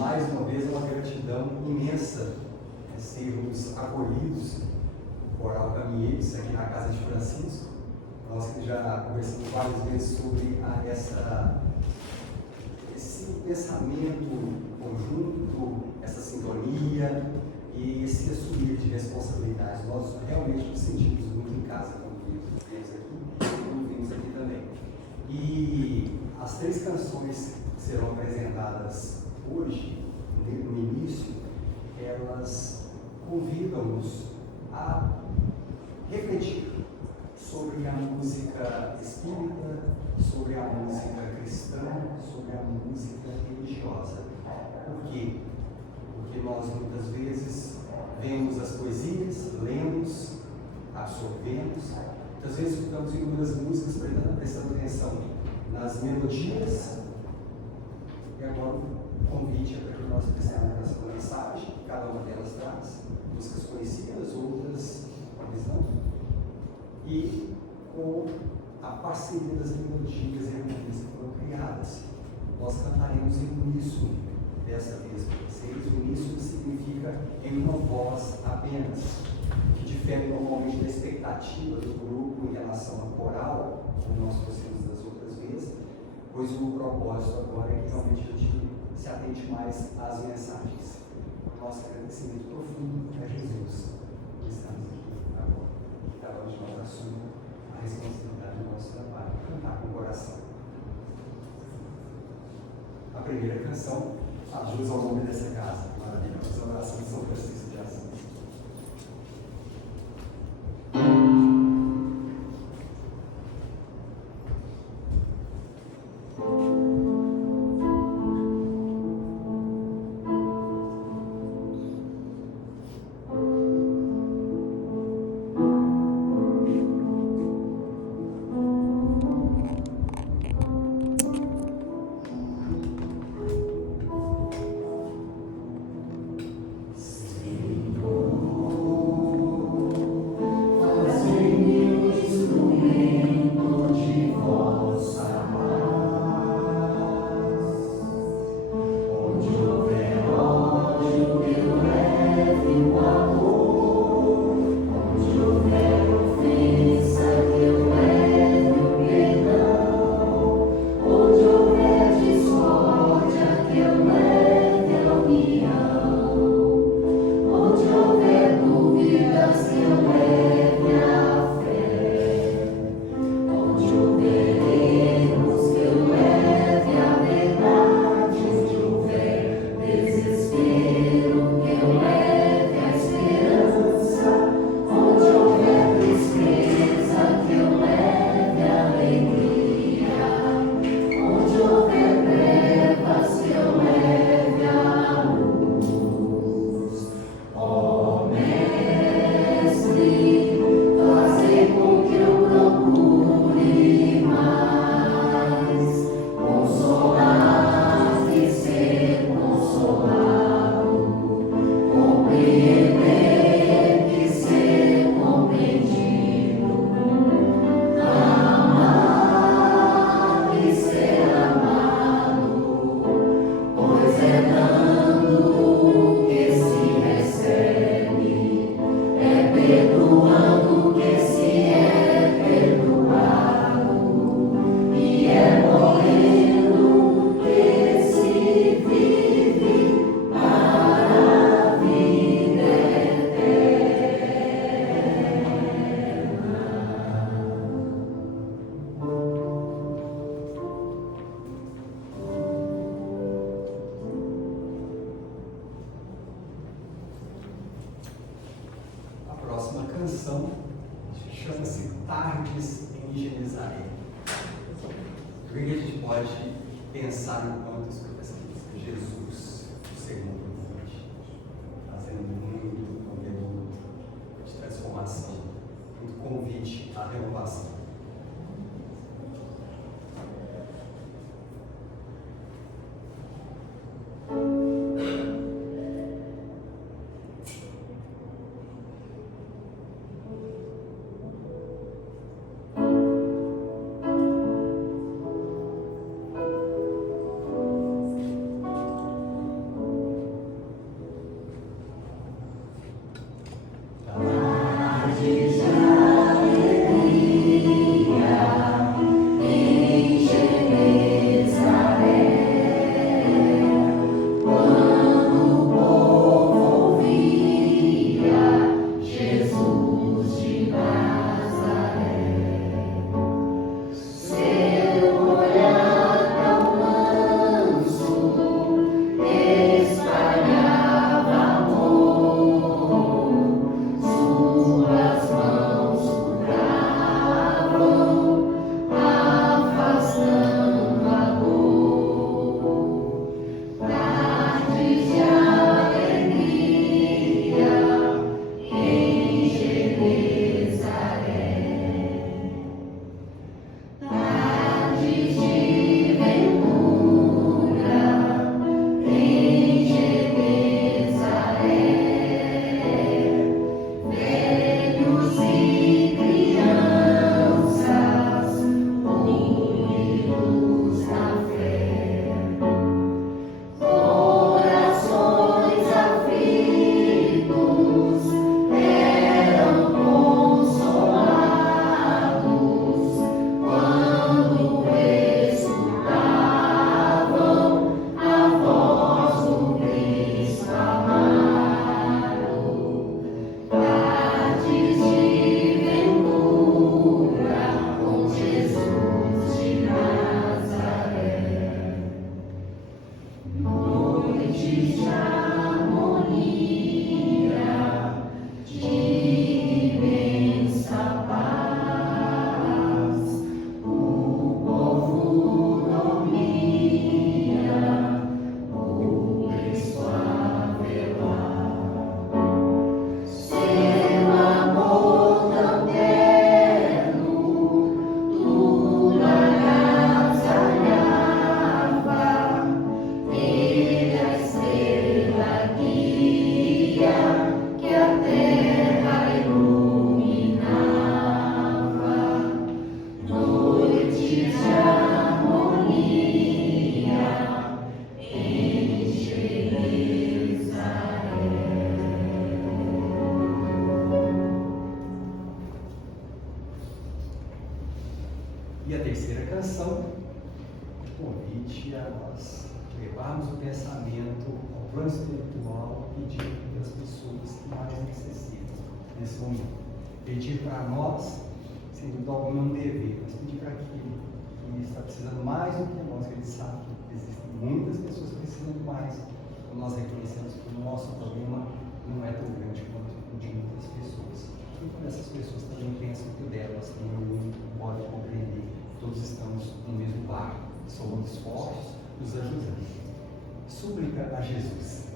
mais uma vez, é uma gratidão imensa sermos acolhidos no Coral Caminheiros aqui na Casa de Francisco. Nós que já conversamos várias vezes sobre esse pensamento conjunto, essa sintonia e esse assumir de responsabilidade. Nós realmente nos sentimos muito em casa quando vimos aqui também. E as 3 canções que serão apresentadas hoje, no início, elas convidam-nos a refletir sobre a música espírita, sobre a música cristã, sobre a música religiosa. Por quê? Porque nós muitas vezes vemos as poesias, lemos, absorvemos, muitas vezes escutamos inúmeras músicas prestando atenção nas melodias, e agora o convite é para que nós prestemos atenção na mensagem que cada uma delas traz, músicas conhecidas, outras talvez não, e com a parceria das melodias e harmonias que foram criadas. Nós cantaremos em uníssono dessa vez para vocês. O uníssono significa em uma voz apenas, que difere normalmente da expectativa do grupo em relação ao coral, como nós fizemos das outras vezes, pois o propósito agora é que realmente a gente se atente mais às mensagens. Nosso agradecimento profundo a Jesus, que estamos aqui agora. Que agora de nós assuma a responsabilidade do nosso trabalho, cantar com o coração. A primeira canção, a jus ao nome dessa casa, maravilhosa oração de São Francisco de Assis. Canção chama-se Tardes em Genesaré. O que a gente pode pensar enquanto escuta essa música? Jesus, o segundo monte, fazendo muito conteúdo de transformação, muito convite à renovação. E a terceira canção, convite a nós levarmos o pensamento ao plano espiritual, pedir para as pessoas que mais necessitam nesse momento. Pedir para nós, sem dúvida alguma, um dever, mas pedir para aquele que está precisando mais do que nós, que ele sabe que existem muitas pessoas precisando mais. Então nós reconhecemos que o nosso problema não é tão grande quanto o de muitas pessoas. E quando essas pessoas também pensam que o delas não pode compreender, todos estamos no mesmo barco, somos fortes, nos ajudando. Súplica a Jesus.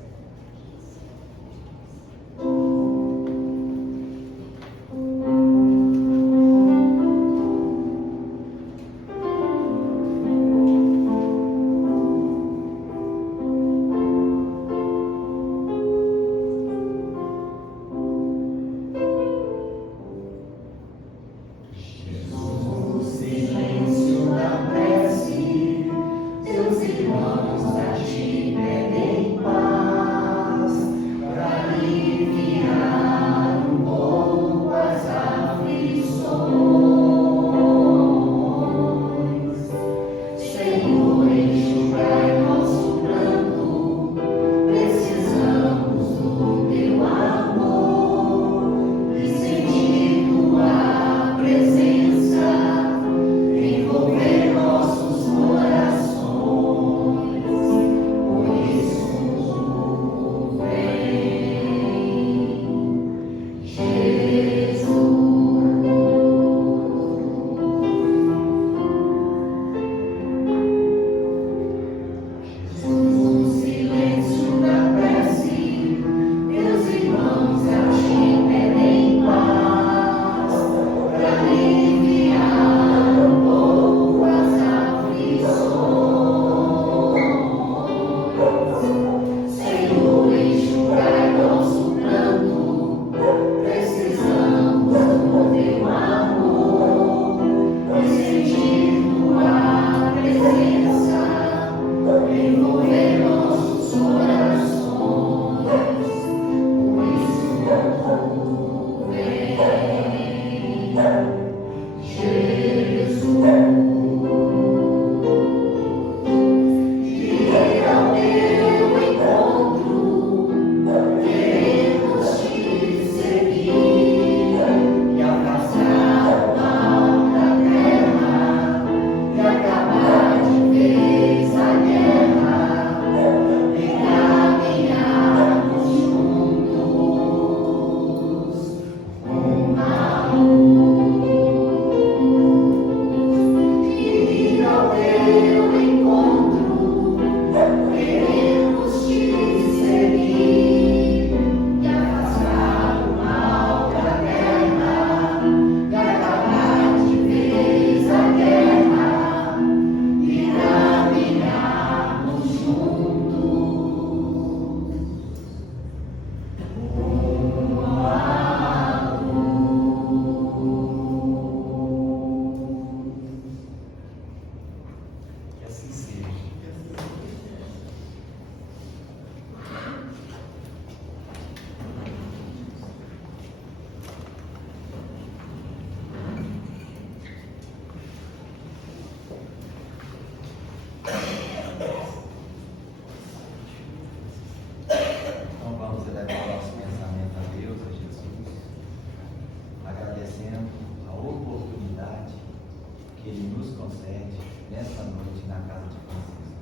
que Ele nos concede nesta noite na casa de Francisco.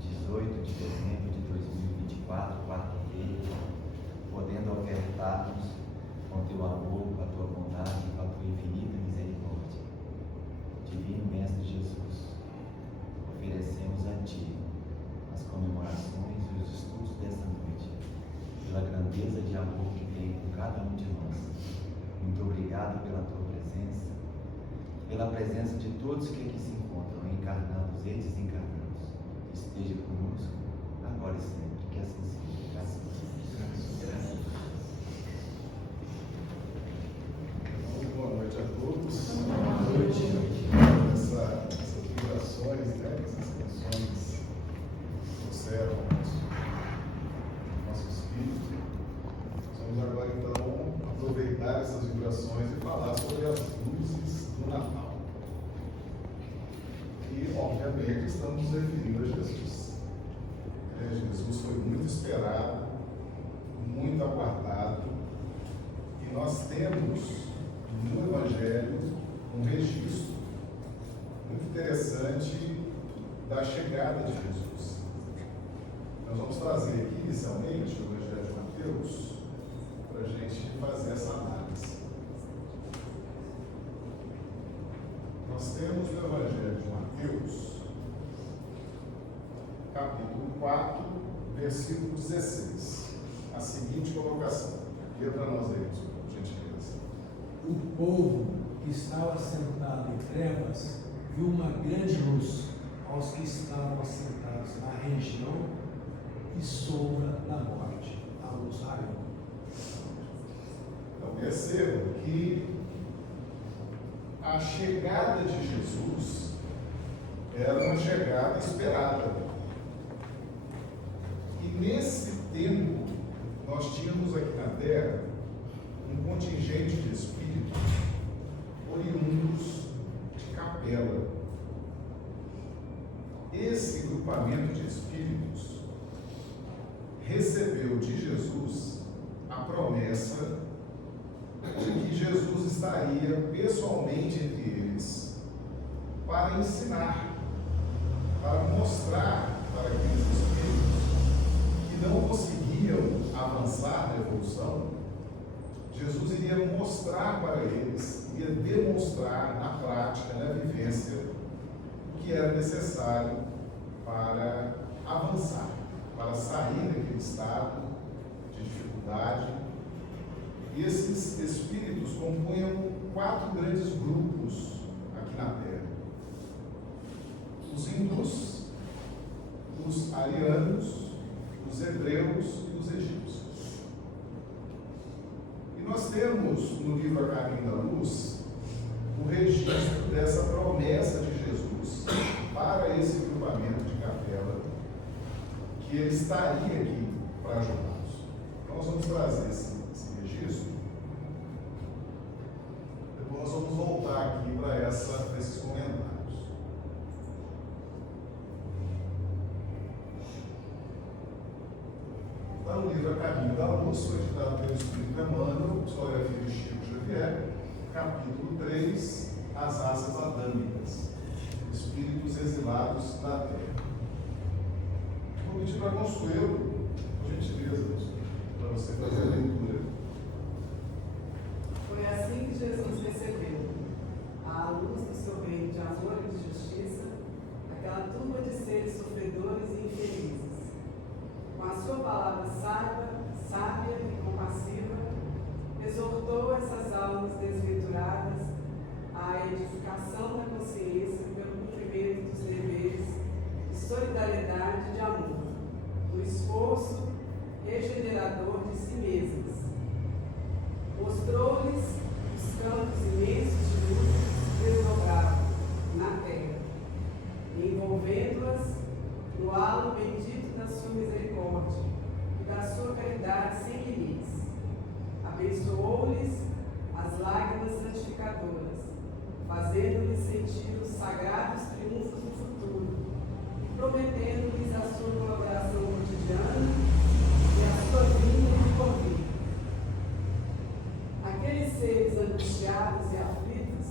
18 de dezembro grandeza de amor que tem com cada um de nós. Muito obrigado pela tua presença, pela presença de todos que aqui se encontram, encarnados e desencarnados. Esteja conosco, agora e sempre, que assim seja. Graças a Deus. Boa noite a todos. Boa noite. Essas vibrações, essas canções observam nosso espírito. Vamos agora então aproveitar essas vibrações e falar sobre as luzes do Natal. E obviamente estamos nos referindo a Jesus. Jesus foi muito esperado, muito aguardado, e nós temos no Evangelho um registro muito interessante da chegada de Jesus. Nós vamos trazer aqui inicialmente o Evangelho de Mateus para a gente fazer essa análise. Nós temos no Evangelho de Mateus, capítulo 4, versículo 16, a seguinte colocação. Lê para nós aí, por gentileza. O povo que estava sentado em trevas viu uma grande luz aos que estavam assentados na região e sombra da morte. A luz raiou. Então percebam que a chegada de Jesus era uma chegada esperada. E nesse tempo nós tínhamos aqui na Terra um contingente de espíritos oriundos de Capela. Esse grupamento de espíritos recebeu de Jesus a promessa de que Jesus estaria pessoalmente entre eles para ensinar, para mostrar para aqueles espíritos que não conseguiam avançar na evolução. Jesus iria mostrar para eles, iria demonstrar na prática, na vivência, o que era necessário para avançar, para sair daquele estado de dificuldade. E esses espíritos compunham 4 grandes grupos aqui na Terra: os hindus, os arianos, os hebreus e os egípcios. E nós temos no livro A Caminho da Luz o registro dessa promessa de Jesus para esse grupamento de Capela, que ele estaria aqui para ajudá-los. Então nós vamos trazer esse registro. Depois nós vamos voltar aqui para esses comentários. Está no livro A Caminho da Luz, foi editado pelo Espírito Emmanuel, Historiografia de Chico Xavier, capítulo 3, As Asas Adâmicas, Espíritos Exilados da Terra. Vou pedir para Consuelo, por gentileza, para você fazer a leitura. Foi assim que Jesus recebeu, à luz do seu reino de amor e de justiça, aquela turma de seres sofredores e infelizes. Com a sua palavra sábia e compassiva, exortou essas almas desventuradas à edificação da consciência pelo cumprimento dos deveres de solidariedade e de amor, do esforço regenerador de si mesmas. Mostrou-lhes os campos imensos de luz que desdobravam na terra, envolvendo-as no halo bendito da sua misericórdia e da sua caridade sem limites. Abençoou-lhes as lágrimas santificadoras, fazendo-lhes sentir os sagrados triunfos do futuro e prometendo-lhes a sua colaboração cotidiana e a sua vinda de porvir. Aqueles seres angustiados e aflitos,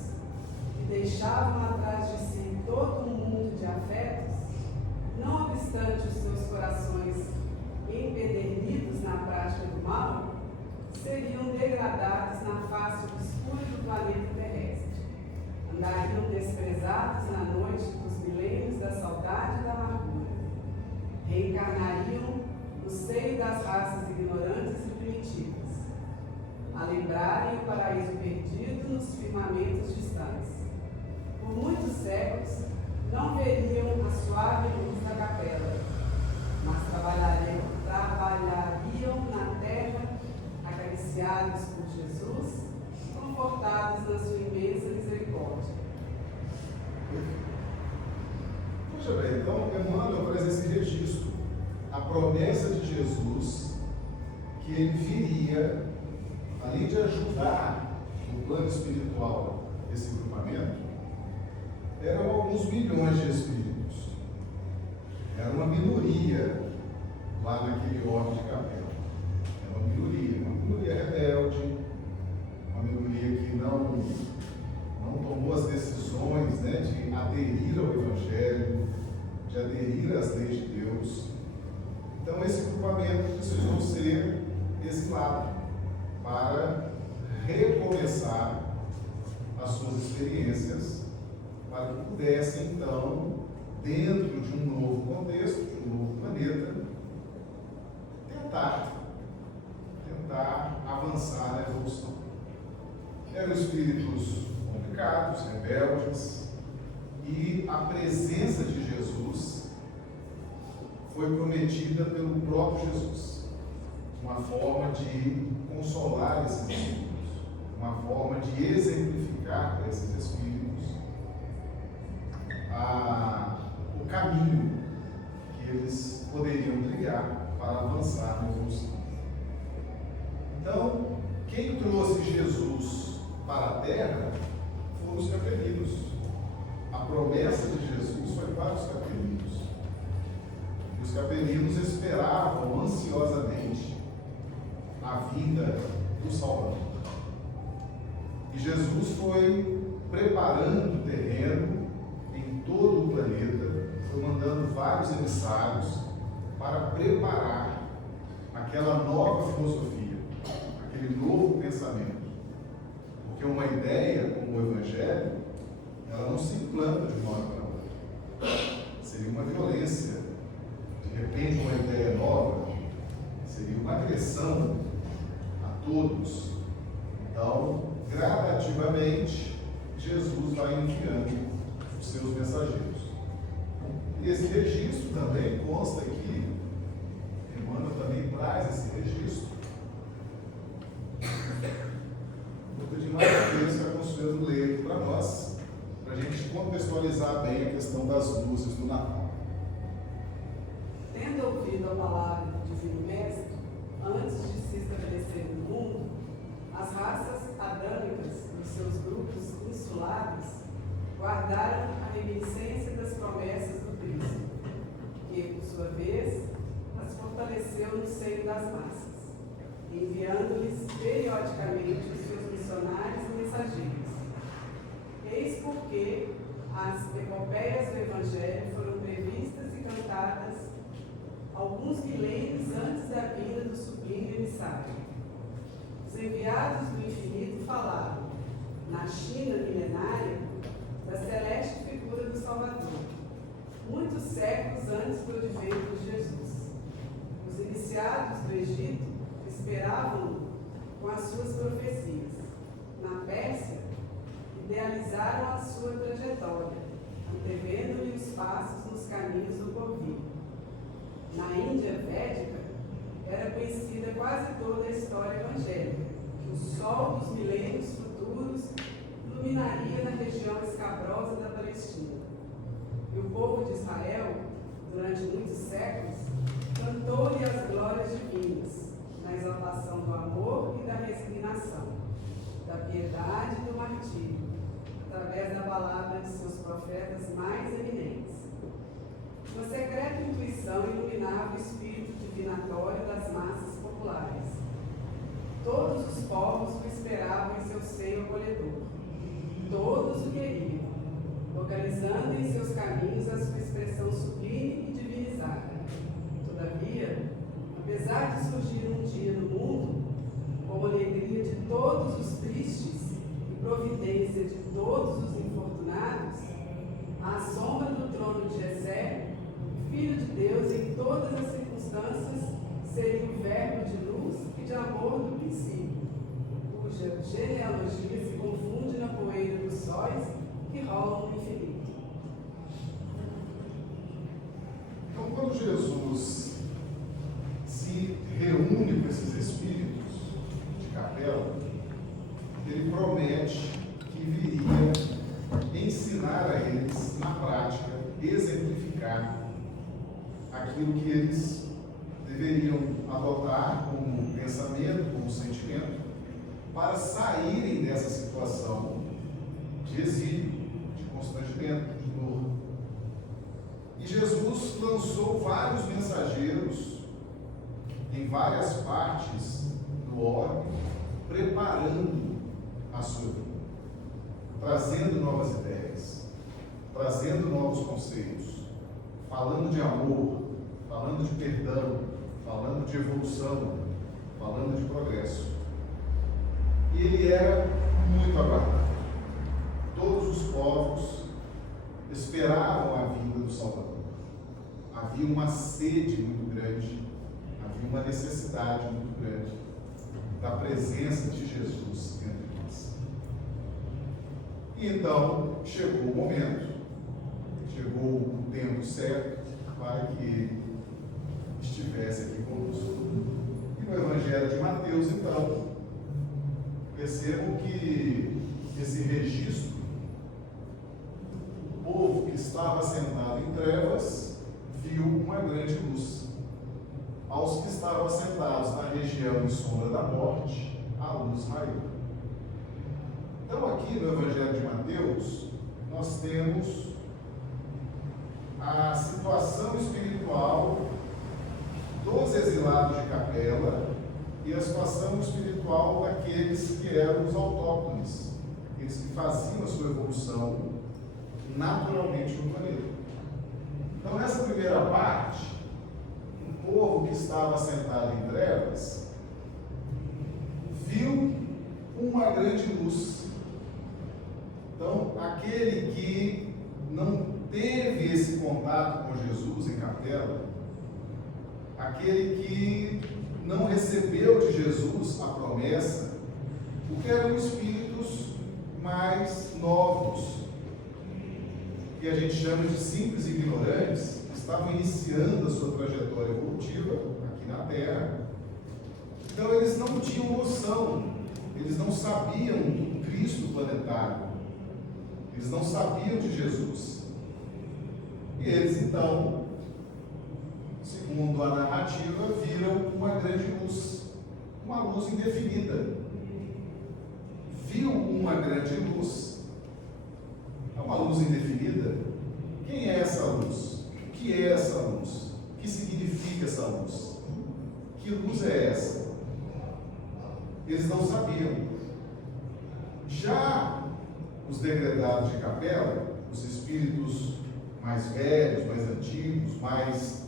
que deixavam atrás de si todo um mundo de afetos, não obstante os seus corações empedernidos na prática do mal, seriam degradados na face obscura do planeta terrestre, andariam desprezados na noite dos milênios da saudade e da amargura, reencarnariam guiados por Jesus, confortados na sua imensa misericórdia. Veja bem, então Emmanuel traz esse registro, a promessa de Jesus, que ele viria, além de ajudar no plano espiritual esse grupamento, eram alguns milhões de espíritos. Era uma minoria lá naquele orbe de Capela. Era uma minoria rebelde, uma minoria que não tomou as decisões, né, de aderir ao Evangelho, de aderir às leis de Deus. Então esse grupamento precisou ser exilado para recomeçar as suas experiências, para que pudessem então, dentro de um novo contexto, de um novo planeta, tentar avançar na evolução. Eram espíritos complicados, rebeldes, e a presença de Jesus foi prometida pelo próprio Jesus, uma forma de consolar esses espíritos, uma forma de exemplificar para esses espíritos o caminho que eles poderiam trilhar para avançar na evolução. Então, quem trouxe Jesus para a Terra foram os capelinos. A promessa de Jesus foi para os capelinos. Os capelinos esperavam ansiosamente a vinda do Salvador. E Jesus foi preparando o terreno em todo o planeta, foi mandando vários emissários para preparar aquela nova filosofia, aquele novo pensamento. Porque uma ideia como o Evangelho, ela não se implanta de uma hora para outra. Seria uma violência. De repente, uma ideia nova seria uma agressão a todos. Então, gradativamente, Jesus vai enviando os seus mensageiros. E esse registro também consta aqui, Emmanuel também traz esse registro. Vou pedir mais uma vez que a Consuelo ler para nós, para a gente contextualizar bem a questão das luzes do Natal. Tendo ouvido a palavra do Divino Mestre, antes de se estabelecer no mundo, as raças adâmicas dos seus grupos insulares guardaram a reminiscência das promessas do Cristo, que, por sua vez, as fortaleceu no seio das massas, enviando-lhes periodicamente os seus missionários e mensageiros. Eis porque as epopeias do Evangelho foram previstas e cantadas alguns milênios antes da vinda do sublime emissário. Os enviados do infinito falaram, na China milenária, da celeste figura do Salvador, muitos séculos antes do advento de Jesus. Os iniciados do Egito esperavam-no com as suas profecias. Na Pérsia, idealizaram a sua trajetória, antevendo-lhe os passos nos caminhos do porvir. Na Índia Védica, era conhecida quase toda a história evangélica, que o sol dos milênios futuros iluminaria na região escabrosa da Palestina. E o povo de Israel, durante muitos séculos, cantou-lhe as glórias divinas, na exaltação do amor e da resignação, da piedade e do martírio, através da palavra de seus profetas mais eminentes. Uma secreta intuição iluminava o espírito divinatório das massas populares. Todos os povos o esperavam em seu seio acolhedor. Todos o queriam, localizando em seus caminhos a sua expressão sublime e divinizada. Todavia, apesar de surgir um dia no mundo, como alegria de todos os tristes e providência de todos os infortunados, à sombra do trono de Jessé, Filho de Deus em todas as circunstâncias, seria o verbo de luz e de amor do princípio, cuja genealogia se confunde na poeira dos sóis que rolam no infinito. Então, quando Jesus se reúne com esses espíritos de Capela, deveriam adotar como pensamento, como sentimento, para saírem dessa situação de exílio, de constrangimento, de dor. E Jesus lançou vários mensageiros em várias partes do orbe, preparando a sua vida, trazendo novas ideias, trazendo novos conceitos, falando de amor, falando de perdão, falando de evolução, falando de progresso. E ele era muito aguardado. Todos os povos esperavam a vinda do Salvador. Havia uma sede muito grande, havia uma necessidade muito grande da presença de Jesus entre nós. E então chegou o momento, chegou o tempo certo para que ele estivesse aqui conosco. E no Evangelho de Mateus, então, percebam que esse registro, o povo que estava sentado em trevas viu uma grande luz. Aos que estavam sentados na região de sombra da morte, a luz raiou. Então, aqui no Evangelho de Mateus, nós temos a situação espiritual dos exilados de Capela e a situação espiritual daqueles que eram os autóctones, aqueles que faziam a sua evolução naturalmente no planeta. Então, nessa primeira parte, o povo que estava sentado em trevas viu uma grande luz. Então, aquele que não teve esse contato com Jesus em Capela, aquele que não recebeu de Jesus a promessa, porque eram espíritos mais novos, que a gente chama de simples ignorantes, que estavam iniciando a sua trajetória evolutiva aqui na Terra. Então eles não tinham noção, eles não sabiam do Cristo planetário, eles não sabiam de Jesus. E eles então, segundo a narrativa, viram uma grande luz, uma luz indefinida. Viu uma grande luz. É uma luz indefinida. Quem é essa luz? O que é essa luz? O que significa essa luz? Que luz é essa? Eles não sabiam. Já os degredados de Capela, os espíritos mais velhos, mais antigos, mais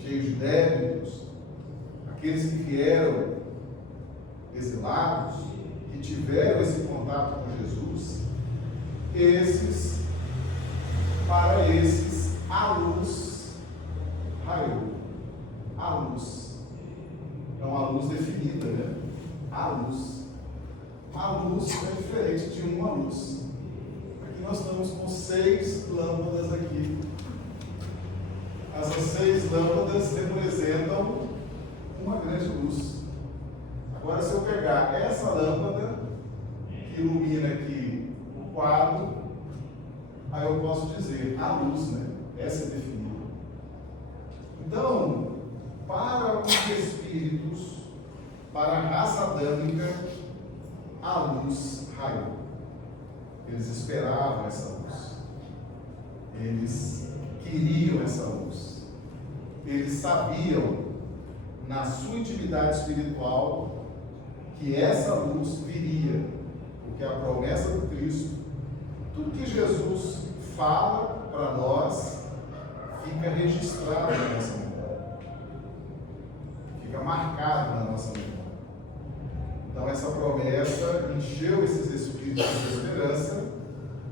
cheios de débitos, aqueles que vieram exilados, que tiveram esse contato com Jesus, para esses, a luz raiou. A luz. Não a luz definida, né? A luz. A luz é diferente de uma luz. Aqui nós estamos com 6 lâmpadas aqui. Essas 6 lâmpadas representam uma grande luz. Agora, se eu pegar essa lâmpada, que ilumina aqui o quadro, aí eu posso dizer a luz, né? Essa é definida. Então, para os espíritos, para a raça adâmica, a luz raiou. Eles esperavam essa luz. Eles queriam essa luz. Eles sabiam, na sua intimidade espiritual, que essa luz viria, porque a promessa do Cristo, tudo que Jesus fala para nós, fica registrado na nossa memória, fica marcado na nossa memória. Então essa promessa encheu esses espíritos de esperança,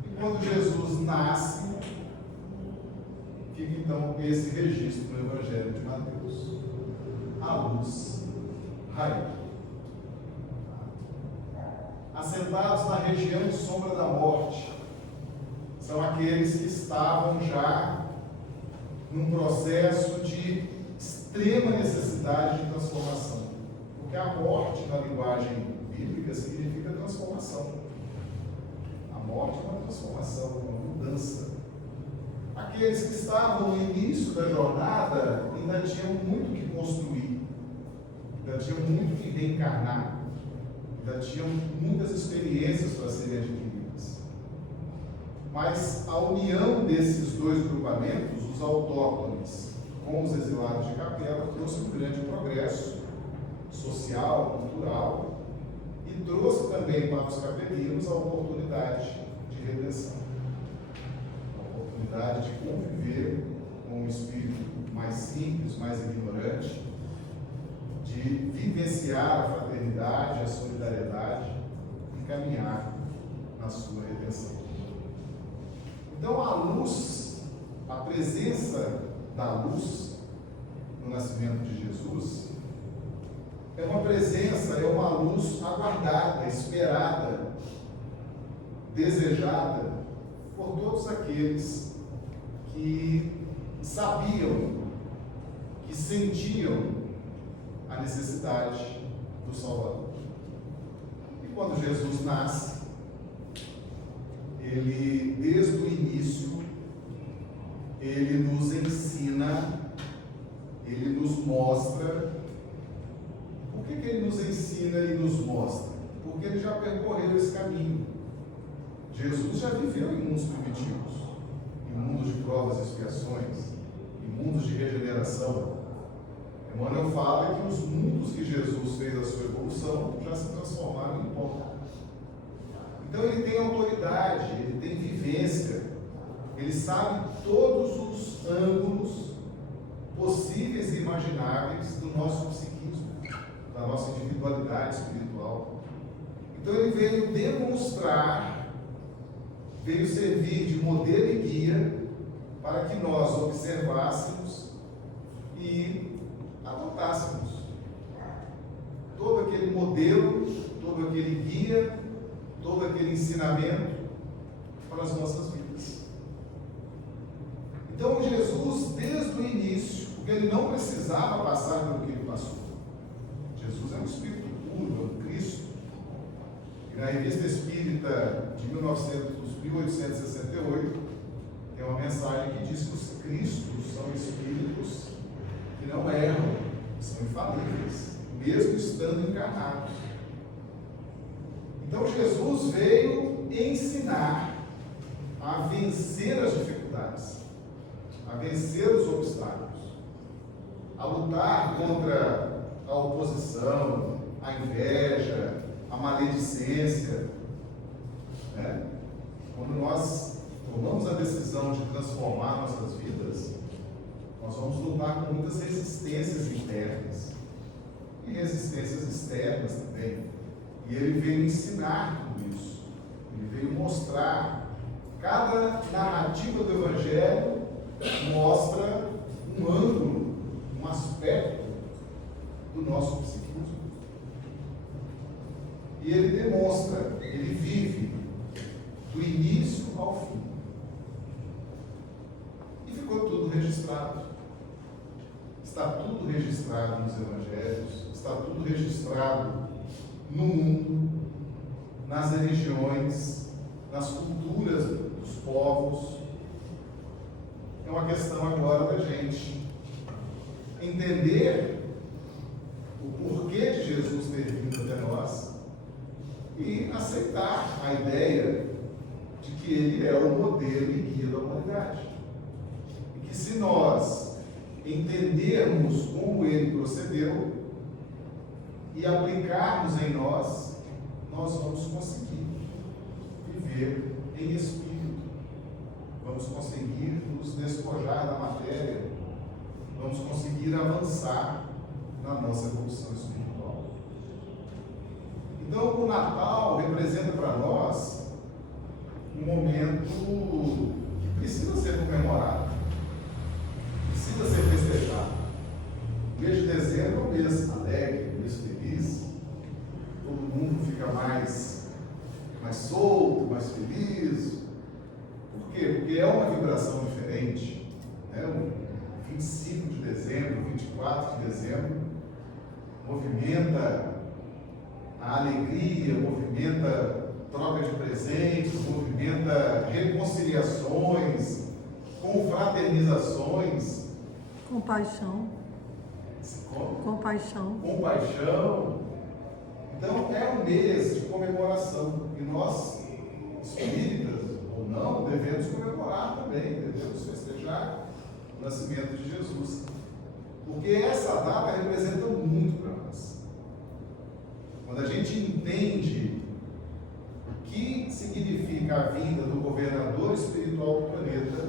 e quando Jesus nasce, fica então esse registro no Evangelho de Mateus. A luz raiou. Assentados na região de sombra da morte, são aqueles que estavam já num processo de extrema necessidade de transformação. Porque a morte, na linguagem bíblica, significa transformação. A morte é uma transformação, uma mudança. Aqueles que estavam no início da jornada ainda tinham muito que construir. ainda tinha muito que reencarnar, ainda tinham muitas experiências para serem adquiridas. Mas a união desses dois grupamentos, os autóctones com os exilados de Capela, trouxe um grande progresso social, cultural, e trouxe também para os capelinos a oportunidade de redenção, a oportunidade de conviver com um espírito mais simples, mais ignorante, de vivenciar a fraternidade, a solidariedade e caminhar na sua redenção. Então a luz, a presença da luz no nascimento de Jesus é uma presença, é uma luz aguardada, esperada, desejada por todos aqueles que sabiam, que sentiam a necessidade do Salvador. E quando Jesus nasce, ele, desde o início, ele nos ensina, ele nos mostra. Por que ele nos ensina e nos mostra? Porque ele já percorreu esse caminho. Jesus já viveu em mundos primitivos, em mundos de provas e expiações, em mundos de regeneração. Emmanuel fala que os mundos que Jesus fez a sua evolução já se transformaram em pó. Então ele tem autoridade, ele tem vivência, ele sabe todos os ângulos possíveis e imagináveis do nosso psiquismo, da nossa individualidade espiritual. Então ele veio demonstrar, veio servir de modelo e guia para que nós observássemos e adotássemos todo aquele modelo, todo aquele guia, todo aquele ensinamento para as nossas vidas. Então Jesus, desde o início, porque ele não precisava passar pelo que ele passou. Jesus é um Espírito puro, é um Cristo. E na Revista Espírita de 1868, tem uma mensagem que diz que os Cristos são espíritos que não erram, são infalíveis, mesmo estando encarnados. Então Jesus veio ensinar a vencer as dificuldades, a vencer os obstáculos, a lutar contra a oposição, a inveja, a maledicência. Né? Quando nós tomamos a decisão de transformar nossas vidas, nós vamos lutar com muitas resistências internas e resistências externas também. E ele veio ensinar tudo isso. Ele veio mostrar. Cada narrativa do Evangelho mostra um ângulo, um aspecto do nosso psiquismo. E ele demonstra, ele vive do início ao fim. E ficou tudo registrado. Está tudo registrado nos Evangelhos, está tudo registrado no mundo, nas religiões, nas culturas dos povos. É uma questão agora da gente entender o porquê de Jesus ter vindo até nós e aceitar a ideia de que ele é o modelo e guia da humanidade. E que se nós entendermos como ele procedeu e aplicarmos em nós, nós vamos conseguir viver em espírito, vamos conseguir nos despojar da matéria, vamos conseguir avançar na nossa evolução espiritual. Então, o Natal representa para nós um momento que precisa ser comemorado, precisa ser festejado. O mês de dezembro é um mês alegre, um mês feliz, todo mundo fica mais solto, mais feliz. Por quê? Porque é uma vibração diferente, né? O 25 de dezembro, 24 de dezembro, movimenta a alegria, movimenta troca de presentes, movimenta reconciliações, confraternizações. Compaixão. Compaixão. Compaixão. Então é um mês de comemoração. E nós, espíritas ou não, devemos comemorar também, devemos festejar o nascimento de Jesus. Porque essa data representa muito para nós. Quando a gente entende o que significa a vinda do governador espiritual do planeta,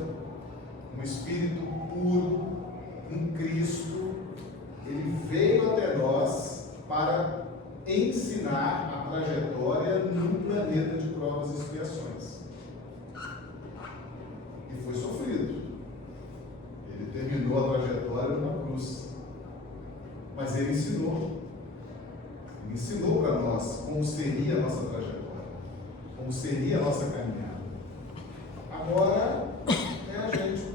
um espírito puro, um Cristo, ele veio até nós para ensinar a trajetória num planeta de provas e expiações. E foi sofrido. Ele terminou a trajetória numa cruz. Mas ele ensinou. Ele ensinou para nós como seria a nossa trajetória, como seria a nossa caminhada. Agora é a gente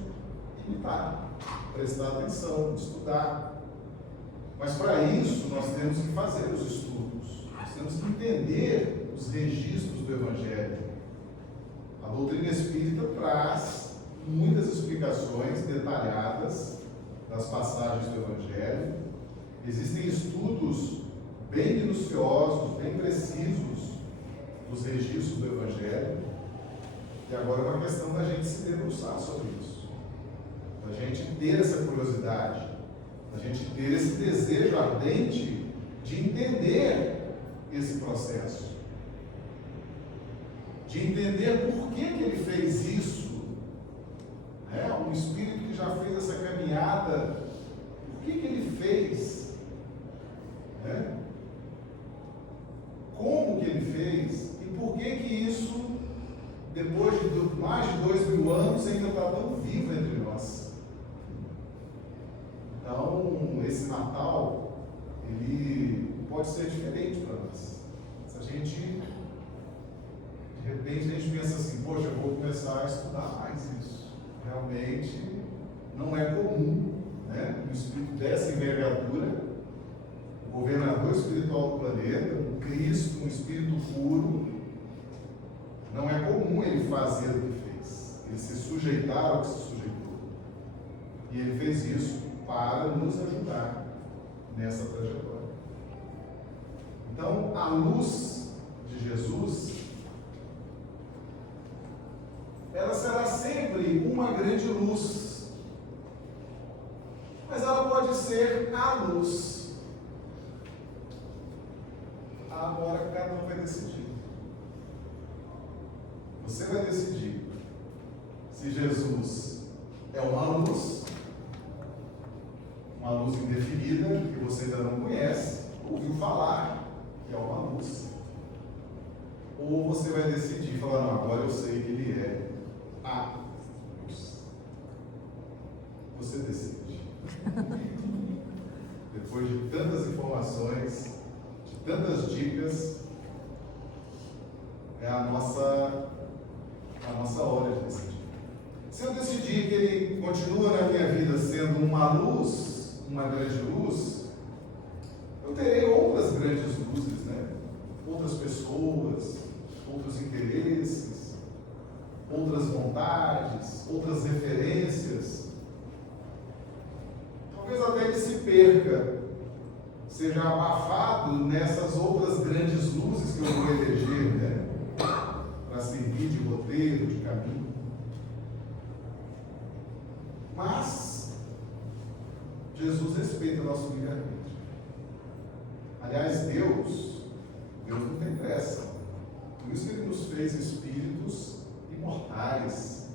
imitar, prestar atenção, estudar. Mas para isso nós temos que fazer os estudos, nós temos que entender os registros do Evangelho. A doutrina espírita traz muitas explicações detalhadas das passagens do Evangelho. Existem estudos bem minuciosos, bem precisos dos registros do Evangelho. E agora é uma questão da gente se debruçar sobre isso, da gente ter essa curiosidade, da gente ter esse desejo ardente de entender esse processo, de entender por que ele fez isso. Um espírito que já fez essa caminhada, por que ele fez? Como que ele fez? E por que isso, depois de mais de 2000 anos, ainda está tão vivo entre nós? Então, esse Natal, ele pode ser diferente para nós. Se a gente, de repente, a gente pensa assim, poxa, eu vou começar a estudar mais isso. Realmente não é comum, um espírito dessa envergadura, o governador espiritual do planeta, um Cristo, um espírito puro, não é comum ele fazer o que fez, ele se sujeitar ao que se sujeitou. E ele fez isso para nos ajudar nessa trajetória. Então, a luz de Jesus, ela será sempre uma grande luz, mas ela pode ser a luz. Agora cada um vai decidir. Você vai decidir se Jesus é uma luz indefinida que você ainda não conhece, ouviu falar que é uma luz, ou você vai decidir falar, não, agora eu sei que ele é a luz. Você decide. Depois de tantas informações, de tantas dicas, é a nossa hora de decidir. Se eu decidir que ele continua na minha vida sendo uma luz, uma grande luz, eu terei outras grandes luzes, outras pessoas, outros interesses, outras vontades, outras referências. Talvez até ele se perca, seja abafado nessas outras grandes luzes que eu vou eleger, para servir de roteiro, de caminho. Mas Jesus respeita o nosso livre-arbítrio. Aliás, Deus não tem pressa. Por isso que Ele nos fez espíritos imortais,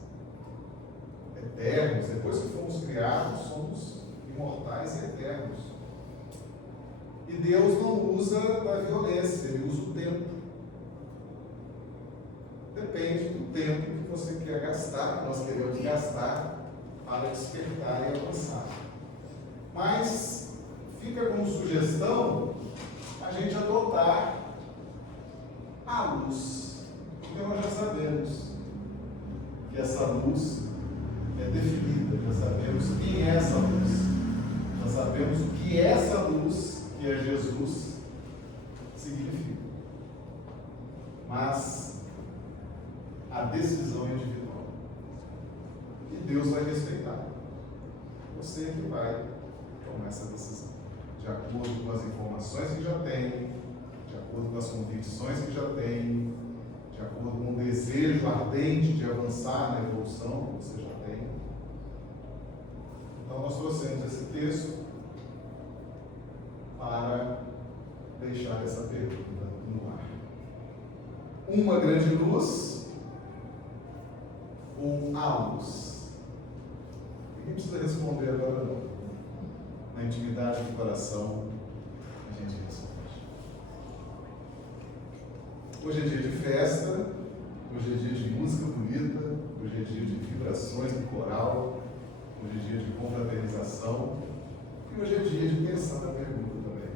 eternos. Depois que fomos criados, somos imortais e eternos. E Deus não usa da violência, Ele usa o tempo. Depende do tempo que você quer gastar, que nós queremos gastar para despertar e avançar. Mas fica como sugestão a gente adotar a luz, porque nós já sabemos que essa luz é definida, já sabemos quem é essa luz, já sabemos o que essa luz, que é Jesus, significa. Mas a decisão é individual. E Deus vai respeitar. Você que vai tomar essa decisão. de acordo com as informações que já tem, de acordo com as convicções que já tem, de acordo com o desejo ardente de avançar na evolução que você já tem. Então, nós trouxemos esse texto para deixar essa pergunta no ar. Uma grande luz ou a luz? Ninguém precisa responder agora, não. Na intimidade do coração, a gente responde. Hoje é dia de festa, hoje é dia de música bonita, hoje é dia de vibrações do coral, hoje é dia de confraternização e hoje é dia de pensar na pergunta também.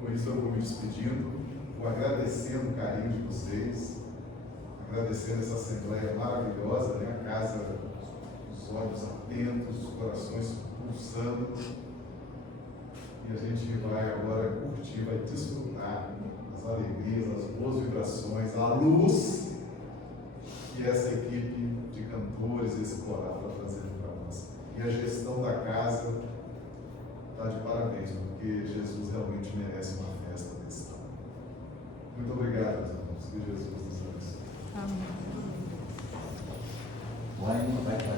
Com isso eu vou me despedindo, vou agradecendo o carinho de vocês, agradecendo essa assembleia maravilhosa, né? A casa, os olhos atentos, os corações pulsando. E a gente vai agora curtir, vai desfrutar as alegrias, as boas vibrações, a luz que essa equipe de cantores, esse coral está trazendo para nós. E a gestão da casa está de parabéns, porque Jesus realmente merece uma festa desse tamanho. Muito obrigado, meus irmãos. Que Jesus nos abençoe. Vai fazer.